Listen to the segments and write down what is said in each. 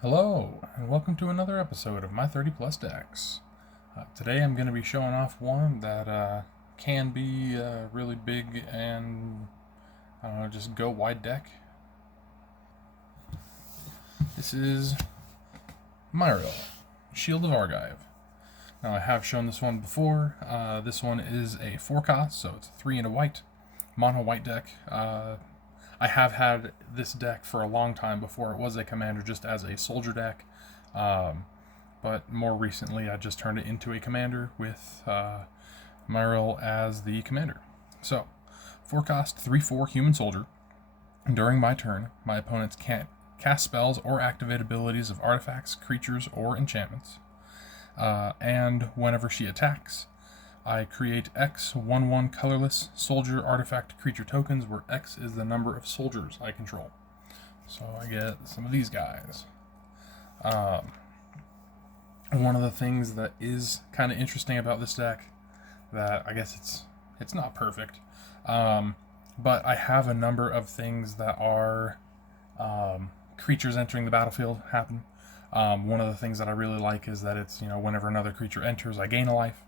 Hello, and welcome to another episode of my 30 Plus Decks. Today I'm going to be showing off one that can be really big and, I don't know, just go wide deck. This is Myrel, Shield of Argive. Now I have shown this one before. This one is a 4-cost, so it's a 3 and a white, mono white deck. I have had this deck for a long time before it was a commander, just as a soldier deck. But more recently, I just turned it into a commander with Myrel as the commander. So, 4-cost, 3/4 human soldier. During my turn, my opponents can't cast spells or activate abilities of artifacts, creatures, or enchantments. And whenever she attacks, I create X 1/1 colorless soldier artifact creature tokens, where X is the number of soldiers I control. So I get some of these guys. One of the things that is kind of interesting about this deck, that I guess it's not perfect, but I have a number of things that are creatures entering the battlefield happen. One of the things that I really like is that it's, whenever another creature enters, I gain a life.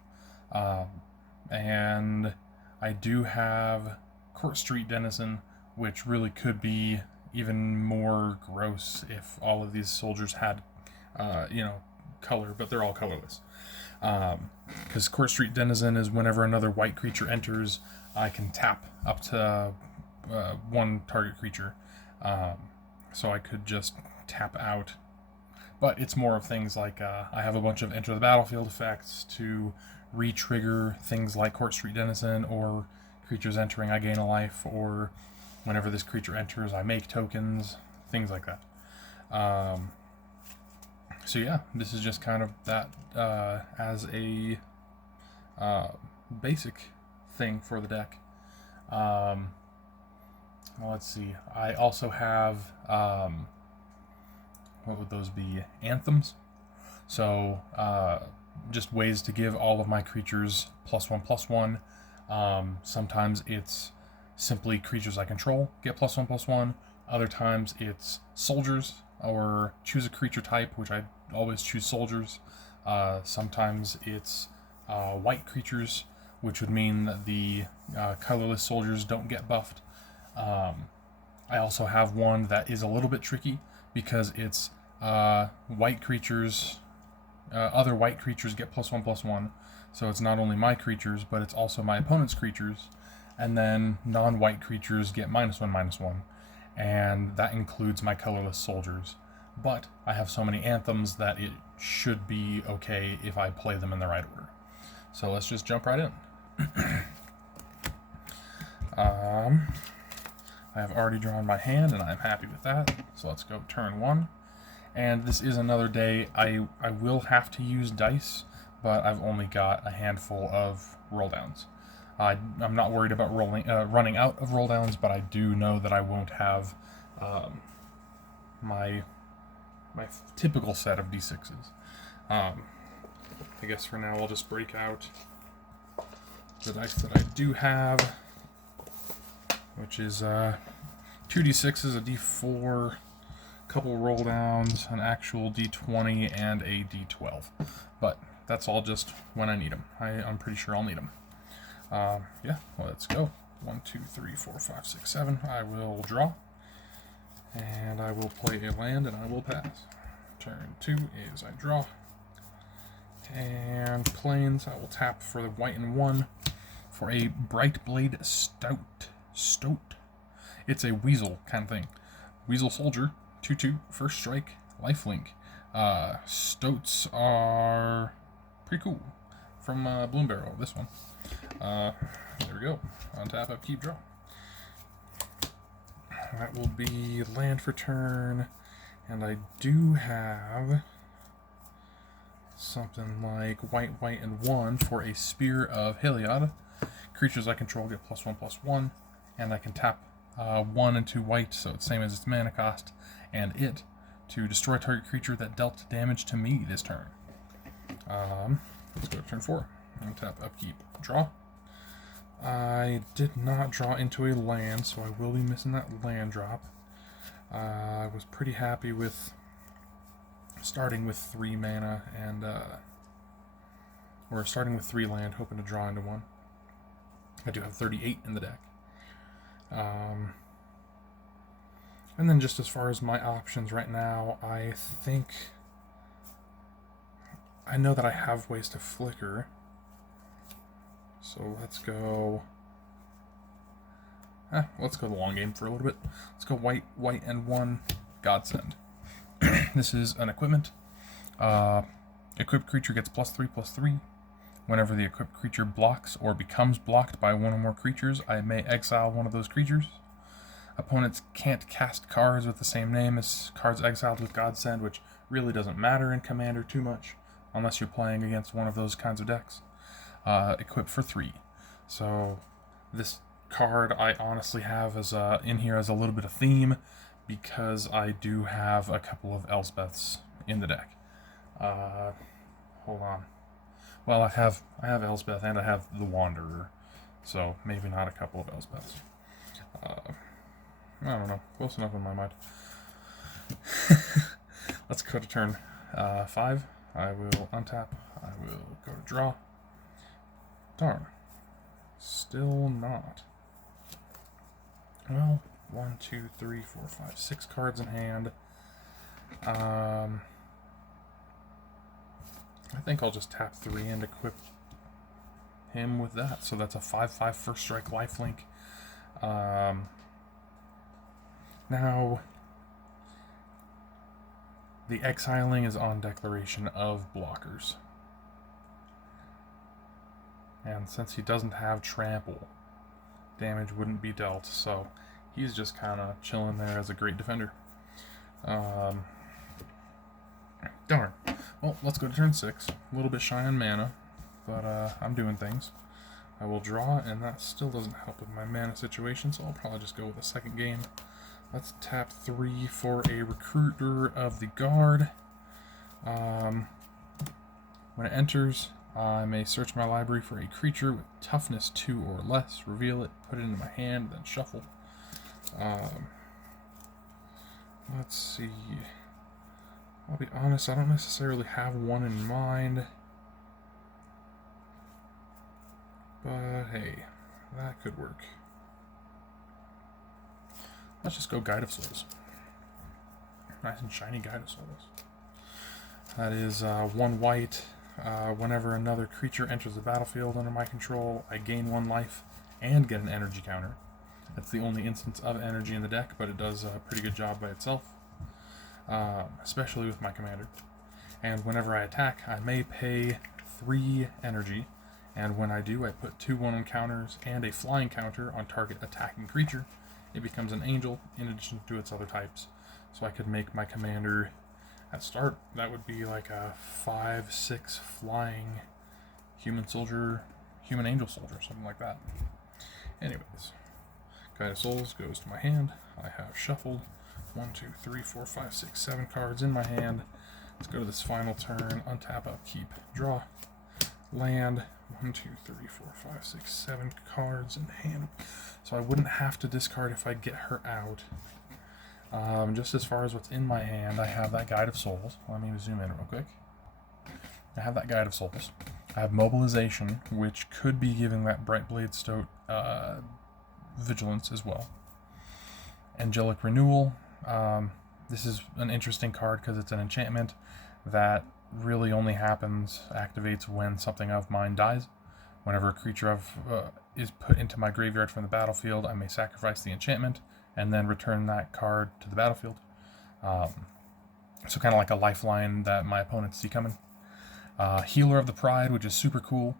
And I do have Court Street Denizen, which really could be even more gross if all of these soldiers had, color, but they're all colorless. Because Court Street Denizen is whenever another white creature enters, I can tap up to one target creature. So I could just tap out. But it's more of things like I have a bunch of enter the battlefield effects to re-trigger things like Court Street Denizen, or creatures entering, I gain a life, or whenever this creature enters, I make tokens, things like that. So yeah, this is just kind of that as a basic thing for the deck. Let's see. I also have what would those be? Anthems. So just ways to give all of my creatures +1/+1. Sometimes it's simply creatures I control get +1/+1. Other times it's soldiers, or choose a creature type, which I always choose soldiers. Sometimes it's white creatures, which would mean that the colorless soldiers don't get buffed. I also have one that is a little bit tricky because it's white creatures. Other white creatures get +1/+1, so it's not only my creatures, but it's also my opponent's creatures. And then non-white creatures get -1/-1, and that includes my colorless soldiers. But I have so many anthems that it should be okay if I play them in the right order. So let's just jump right in. I have already drawn my hand, and I'm happy with that. So let's go turn 1. And this is another day I will have to use dice, but I've only got a handful of roll downs. I'm not worried about running out of roll downs, but I do know that I won't have my typical set of d6s. I guess for now I'll just break out the dice that I do have, which is 2 d6s, a d4, couple roll downs, an actual d20, and a d12. But that's all just when I need them. I'm pretty sure I'll need them. Yeah, let's go. 1, 2, 3, 4, 5, 6, 7. I will draw, and I will play a land, and I will pass. Turn 2 is I draw, and plains. I will tap for the white and 1 for a Bright Blade Stoat. It's a weasel kind of thing. Weasel soldier. 2/2, first strike, lifelink. Stoats are pretty cool. From Bloom Barrel, this one. There we go. Untap, upkeep, draw. That will be land for turn. And I do have something like white, and 1 for a Spear of Heliod. Creatures I control get +1/+1. And I can tap 1 into white, so it's same as its mana cost, and it to destroy target creature that dealt damage to me this turn. Let's go to turn 4. Untap, upkeep, draw. I did not draw into a land, so I will be missing that land drop. I was pretty happy with starting with 3 mana and we're starting with 3 land, hoping to draw into 1. I do have 38 in the deck. And then just as far as my options right now, I know that I have ways to flicker. So let's go the long game for a little bit. Let's go white, and 1 Godsend. This is an equipment. Equipped creature gets +3/+3. Whenever the equipped creature blocks or becomes blocked by one or more creatures, I may exile one of those creatures. Opponents can't cast cards with the same name as cards exiled with Godsend, which really doesn't matter in Commander too much, unless you're playing against one of those kinds of decks. Equipped for 3. So this card I honestly have as in here as a little bit of theme, because I do have a couple of Elspeths in the deck. Hold on. Well, I have Elspeth and I have the Wanderer, so maybe not a couple of Elspeths. I don't know. Close enough in my mind. Let's go to turn 5. I will untap. I will go to draw. Darn. Still not. Well, 1, 2, 3, 4, 5, 6 cards in hand. I think I'll just tap 3 and equip him with that. So that's a 5/5 first strike lifelink. Now, the exiling is on declaration of blockers. And since he doesn't have trample, damage wouldn't be dealt, so he's just kind of chilling there as a great defender. Darn. Well, let's go to turn 6. A little bit shy on mana, but I'm doing things. I will draw, and that still doesn't help with my mana situation, so I'll probably just go with a second game. Let's tap 3 for a Recruiter of the Guard. When it enters, I may search my library for a creature with toughness 2 or less, reveal it, put it into my hand, then shuffle. Let's see. I'll be honest, I don't necessarily have one in mind. But hey, that could work. Let's just go Guide of Souls. Nice and shiny Guide of Souls. That is 1 white. Whenever another creature enters the battlefield under my control, I gain 1 life and get an energy counter. That's the only instance of energy in the deck, but it does a pretty good job by itself, especially with my commander. And whenever I attack, I may pay 3 energy, and when I do, I put 2 1/1 counters and a flying counter on target attacking creature. It becomes an angel in addition to its other types. So I could make my commander, at start, that would be like a 5/6 flying human angel soldier, something like that. Anyways, Guide of Souls goes to my hand. I have shuffled 1, 2, 3, 4, 5, 6, 7 cards in my hand. Let's go to this final turn. Untap, upkeep, draw, land. 1, 2, 3, 4, 5, 6, 7 cards in hand. So I wouldn't have to discard if I get her out. Just as far as what's in my hand, I have that Guide of Souls. Let me zoom in real quick. I have that Guide of Souls. I have Mobilization, which could be giving that Brightblade Stoat Vigilance as well. Angelic Renewal. This is an interesting card because it's an enchantment that really only activates when something of mine dies. Whenever a creature is put into my graveyard from the battlefield, I may sacrifice the enchantment and then return that card to the battlefield. So kind of like a lifeline that my opponents see coming. Healer of the Pride, which is super cool.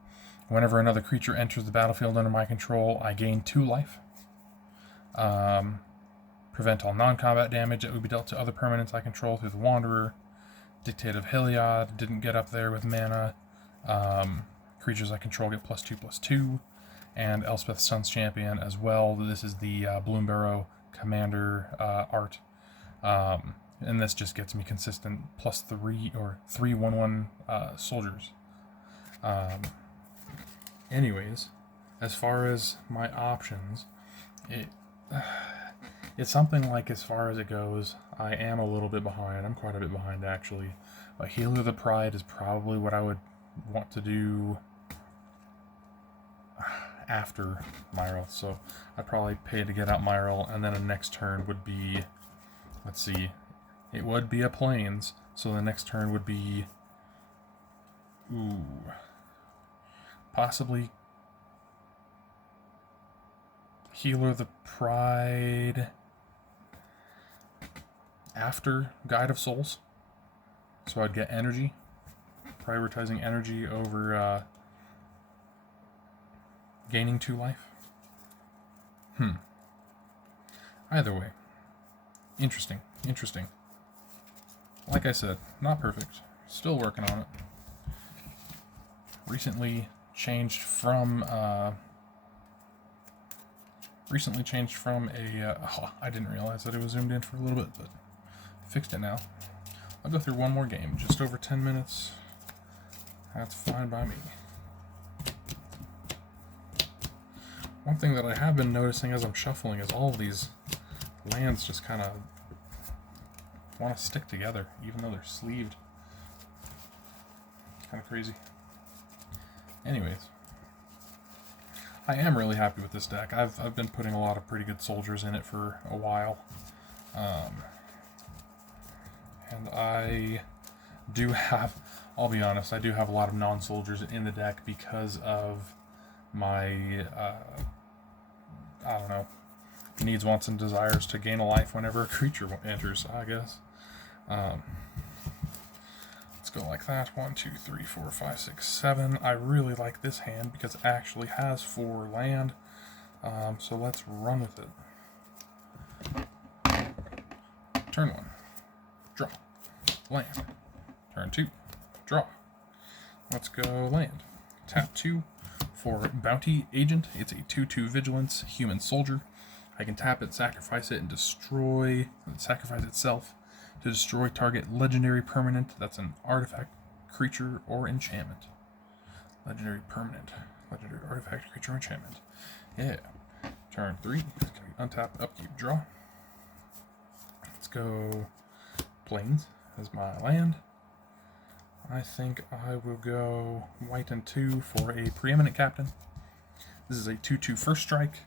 Whenever another creature enters the battlefield under my control, I gain 2 life. Prevent all non-combat damage that would be dealt to other permanents I control through the Wanderer. Dictate of Heliod, didn't get up there with mana. Creatures I control get +2/+2. And Elspeth Sun's Champion as well. This is the Bloombarrow Commander art. And this just gets me consistent +3 or 3 1/1 soldiers. Anyways, as far as my options, it's something like, as far as it goes, I am a little bit behind. I'm quite a bit behind, actually. A Healer of the Pride is probably what I would want to do after Myrel. So I'd probably pay to get out Myrel, and then a next turn would be, let's see, it would be a Plains. So the next turn would be, possibly Healer of the Pride after Guide of Souls. So I'd get energy, prioritizing energy over gaining 2 life. Either way, interesting. Like I said, not perfect. Still working on it. Recently changed from a. I didn't realize that it was zoomed in for a little bit, but fixed it now. I'll go through one more game, just over 10 minutes. That's fine by me. One thing that I have been noticing as I'm shuffling is all of these lands just kind of want to stick together, even though they're sleeved. It's kind of crazy. Anyways, I am really happy with this deck. I've been putting a lot of pretty good soldiers in it for a while. And I do have, I'll be honest, I do have a lot of non-soldiers in the deck because of my, I don't know, needs, wants, and desires to gain a life whenever a creature enters, I guess. Let's go like that. 1, 2, 3, 4, 5, 6, 7. I really like this hand because it actually has 4 land. So let's run with it. Turn 1. Draw. Land. Turn 2. Draw. Let's go land. Tap 2 for Bounty Agent. It's a 2/2 Vigilance Human Soldier. I can tap it, sacrifice it, and sacrifice itself to destroy target legendary permanent that's an artifact, creature, or enchantment. Legendary permanent. Legendary artifact, creature, or enchantment. Yeah. Turn 3. It's going to be untap, upkeep, draw. Let's go Plains as my land. I think I will go white and 2 for a Preeminent Captain. This is a 2/2 first strike.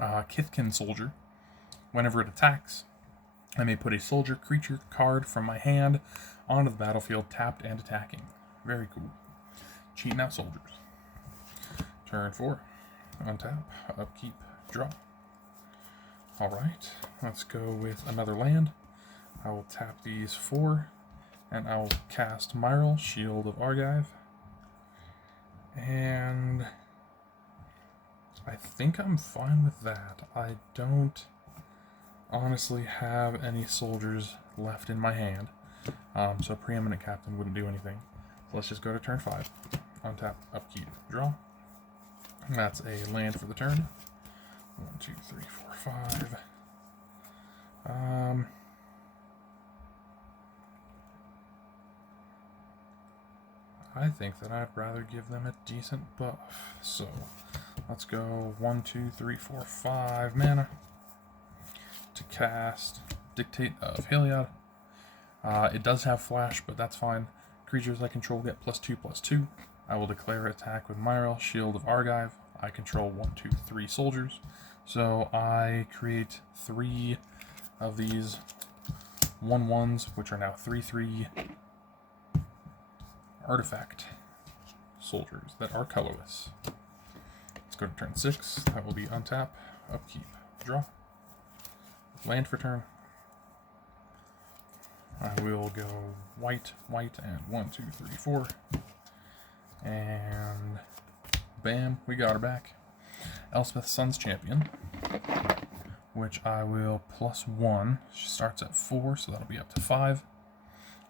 Kithkin Soldier. Whenever it attacks, I may put a soldier creature card from my hand onto the battlefield, tapped and attacking. Very cool. Cheating out soldiers. Turn 4. Untap, upkeep, draw. Alright, let's go with another land. I will tap these 4, and I will cast Myrel, Shield of Argive. And I think I'm fine with that. I don't honestly have any soldiers left in my hand, so Preeminent Captain wouldn't do anything. So let's just go to turn 5. Untap, upkeep, draw. And that's a land for the turn. 1, 2, 3, 4, 5. I think that I'd rather give them a decent buff. So let's go 1, 2, 3, 4, 5 mana to cast Dictate of Heliod. It does have flash, but that's fine. Creatures I control get +2/+2. I will declare attack with Myrel, Shield of Argive. I control 1, 2, 3 soldiers. So I create 3 of these 1/1s, which are now 3/3 artifact soldiers that are colorless. Let's go to turn 6. That will be untap, upkeep, draw. Land for turn. I will go white, and 1, 2, 3, 4. And bam, we got her back. Elspeth Sun's Champion, which I will +1. She starts at 4, so that'll be up to 5.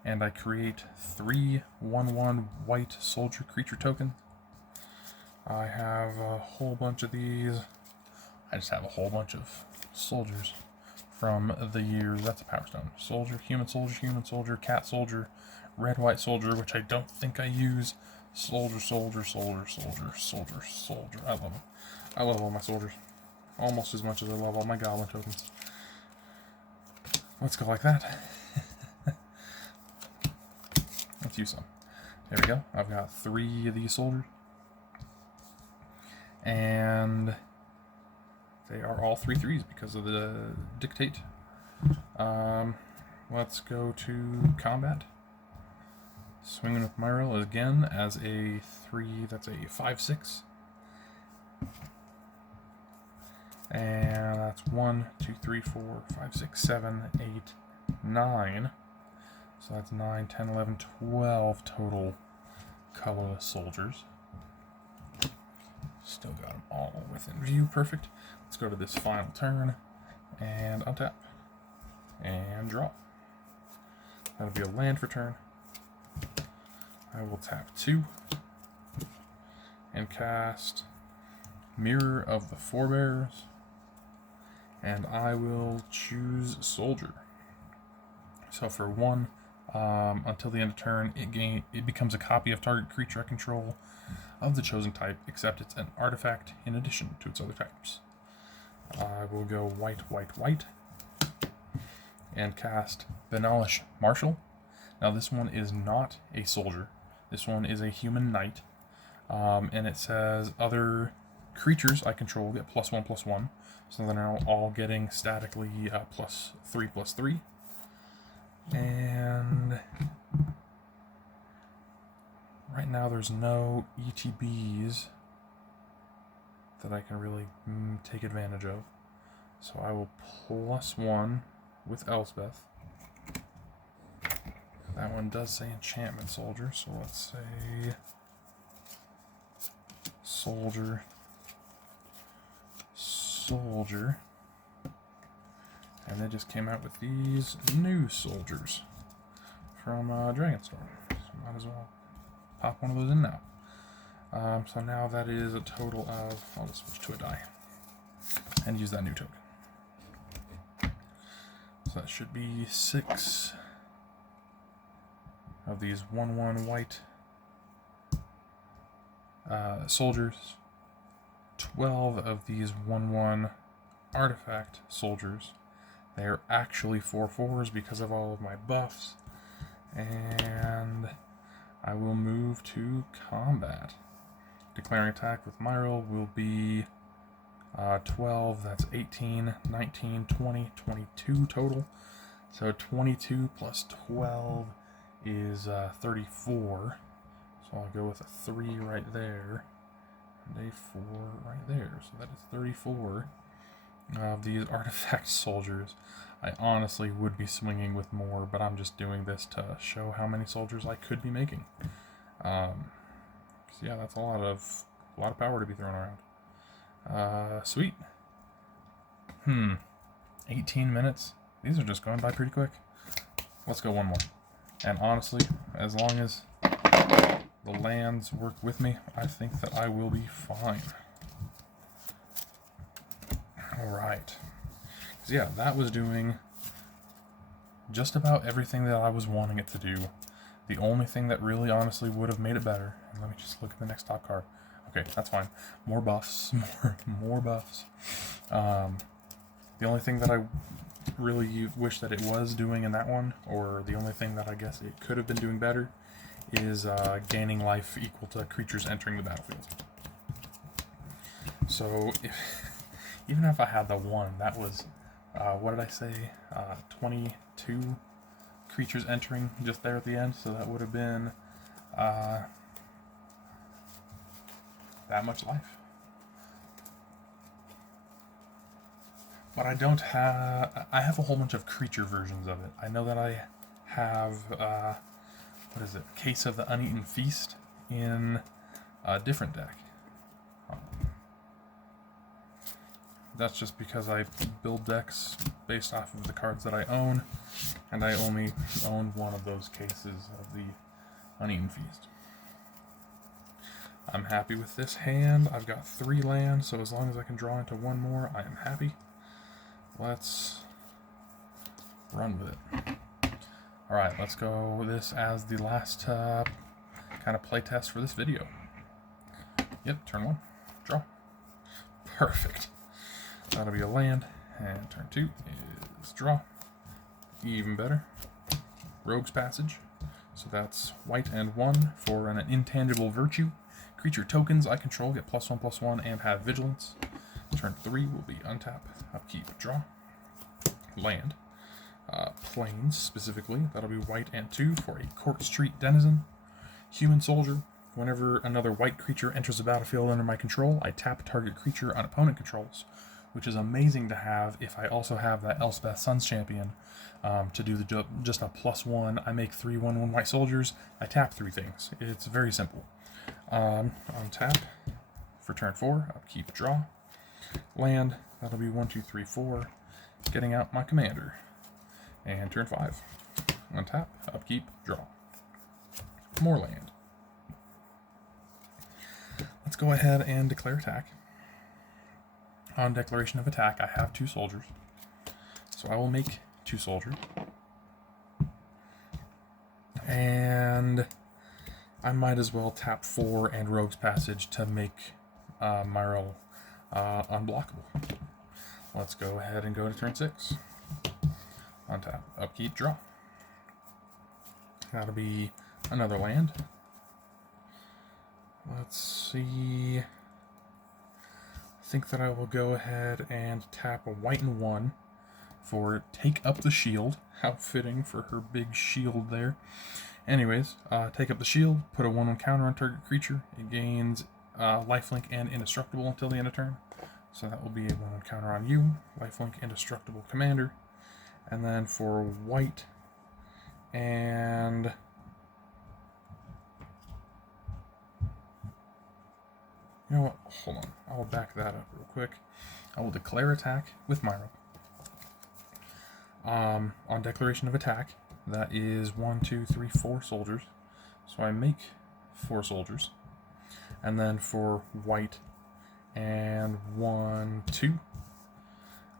And I create 3 1/1 white soldier creature token. I have a whole bunch of these. I just have a whole bunch of soldiers from the years. That's a Power Stone. Soldier, human soldier, cat soldier, red, white soldier, which I don't think I use. Soldier. I love them. I love all my soldiers. Almost as much as I love all my goblin tokens. Let's go like that. Let's use some. There we go. I've got 3 of these soldiers. And they are all 3/3s because of the dictate. Let's go to combat. Swinging with Myrel again as a 3, that's a 5/6. And that's 1, 2, 3, 4, 5, 6, 7, 8, 9. So that's 9, 10, 11, 12 total colorless soldiers. Still got them all within view. Perfect. Let's go to this final turn and untap and draw. That'll be a land for turn. I will tap 2 and cast Mirror of the Forebears, and I will choose Soldier. So for 1, until the end of turn, it becomes a copy of target creature I control of the chosen type, except it's an artifact in addition to its other types. I will go white, white, white, and cast Benalish Marshal. Now this one is not a soldier. This one is a human knight, and it says other creatures I control get +1/+1, so they're now all getting statically +3/+3. And right now there's no ETBs that I can really take advantage of, so I will +1 with Elspeth. That one does say enchantment soldier, so let's say soldier, soldier. And they just came out with these new soldiers from Dragonstorm. So might as well pop one of those in now. So now that is a total of, I'll just switch to a die and use that new token. So that should be 6 of these 1/1 white soldiers, 12 of these 1/1 artifact soldiers. They are actually 4/4s because of all of my buffs. And I will move to combat. Declaring attack with Myrel will be 12, that's 18, 19, 20, 22 total. So 22 plus 12 is 34. So I'll go with a 3 right there and a 4 right there. So that is 34 of these artifact soldiers. I honestly would be swinging with more, but I'm just doing this to show how many soldiers I could be making. So yeah, that's a lot of power to be thrown around. Sweet. 18 minutes. These are just going by pretty quick. Let's go one more. And honestly, as long as the lands work with me, I think that I will be fine. Alright. So yeah, that was doing just about everything that I was wanting it to do. The only thing that really honestly would have made it better, and let me just look at the next top card. Okay, that's fine. More buffs, more buffs. The only thing that I really wish that it was doing in that one, or the only thing that I guess it could have been doing better, is gaining life equal to creatures entering the battlefield. So even if I had the 1, that was, what did I say, 22 creatures entering just there at the end, so that would have been that much life. But I don't have, I have a whole bunch of creature versions of it. I know that I have, what is it, Case of the Uneaten Feast in a different deck. That's just because I build decks based off of the cards that I own, and I only own one of those cases of the Uneaten Feast. I'm happy with this hand. I've got 3 lands, so as long as I can draw into 1 more, I am happy. Let's run with it. Alright, let's go with this as the last kind of playtest for this video. Yep, turn 1, draw. Perfect. That'll be a land, and turn 2 is draw. Even better. Rogue's Passage. So that's white and 1 for an intangible virtue. Creature tokens I control get +1/+1 and have vigilance. Turn 3 will be untap, upkeep, draw. Land. Plains specifically, that'll be white and 2 for a Court Street Denizen. Human Soldier. Whenever another white creature enters the battlefield under my control, I tap target creature on opponent controls, which is amazing to have if I also have that Elspeth Suns Champion to do just a +1. I make 3 1/1 white soldiers. I tap 3 things. It's very simple. Untap for turn 4. Upkeep, draw. Land. That'll be 1, 2, 3, 4. Getting out my commander. And turn 5. Untap, upkeep, draw. More land. Let's go ahead and declare attack. On declaration of attack, I have 2 soldiers. So I will make 2 soldiers. And I might as well tap 4 and Rogue's Passage to make Myrel unblockable. Let's go ahead and go to turn 6. Untap, upkeep, draw. That'll be another land. Let's see. I think that I will go ahead and tap a white and 1 for Take Up the Shield. How fitting for her big shield there. Anyways, take up the shield, put a 1/1 counter on target creature. It gains lifelink and indestructible until the end of turn. So that will be a 1/1 counter on you. Lifelink, indestructible commander. And then for white and you know what? Hold on. I will back that up real quick. I will declare attack with Myrel. On declaration of attack, that is 1, 2, 3, 4 soldiers. So I make 4 soldiers. And then for white and 1, 2,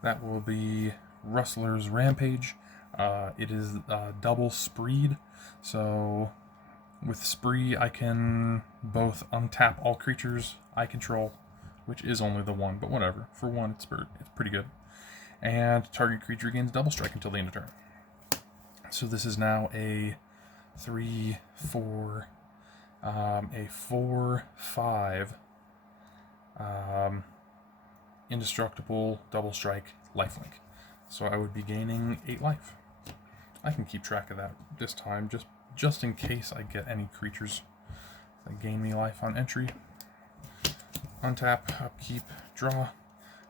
that will be Rustler's Rampage. It is double spreed. So with spree, I can both untap all creatures I control, which is only the 1, but whatever. For 1, it's pretty good. And target creature gains double strike until the end of turn. So this is now a 3, 4, a 4, 5, indestructible, double strike, lifelink. So I would be gaining 8 life. I can keep track of that this time, just in case I get any creatures that gain me life on entry. Untap, upkeep, draw.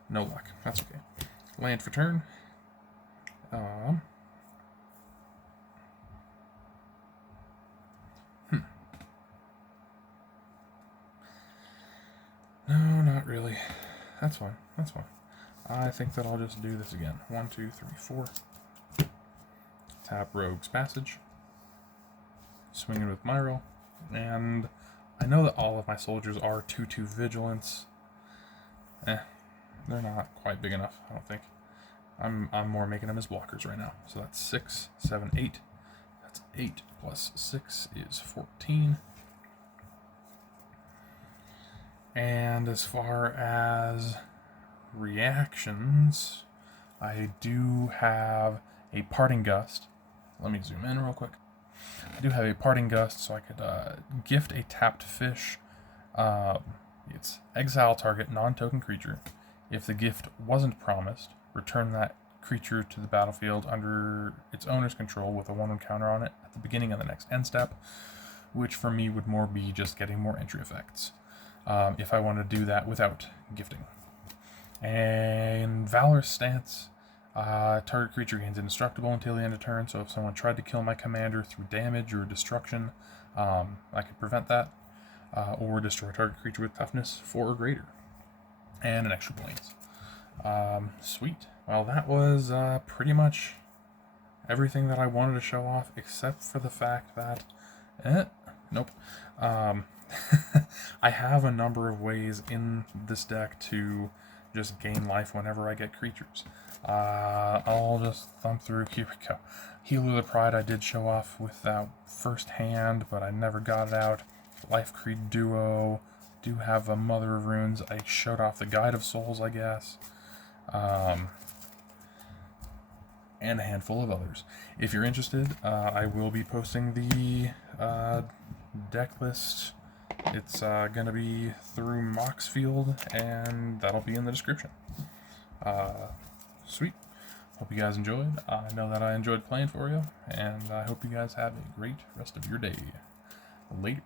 No luck. That's okay. Land for turn. No, not really. That's fine. That's fine. I think that I'll just do this again. 1, 2, 3, 4. Tap Rogue's Passage. Swinging with Myrel. And I know that all of my soldiers are 2/2 vigilance. They're not quite big enough, I don't think. I'm more making them as blockers right now. So that's 6, 7, 8. That's 8 plus 6 is 14. And as far as reactions, I do have a Parting Gust. Let me zoom in real quick. I do have a Parting Gust, so I could gift a tapped fish. It's exile target non-token creature. If the gift wasn't promised, return that creature to the battlefield under its owner's control with a 1/1 counter on it at the beginning of the next end step, which for me would more be just getting more entry effects. If I want to do that without gifting. And Valor's Stance, target creature gains indestructible until the end of turn, so if someone tried to kill my commander through damage or destruction, I could prevent that, or destroy target creature with toughness 4 or greater. And an extra Plains. Sweet. Well, that was pretty much everything that I wanted to show off, except for the fact that nope. I have a number of ways in this deck to just gain life whenever I get creatures. I'll just thumb through. Here we go. Healer of the Pride I did show off with that first hand, but I never got it out. Life Creed Duo. Do have a Mother of Runes. I showed off the Guide of Souls, I guess. and a handful of others. If you're interested, I will be posting the deck list. It's going to be through Moxfield, and that'll be in the description. Sweet. Hope you guys enjoyed. I know that I enjoyed playing for you, and I hope you guys have a great rest of your day. Later.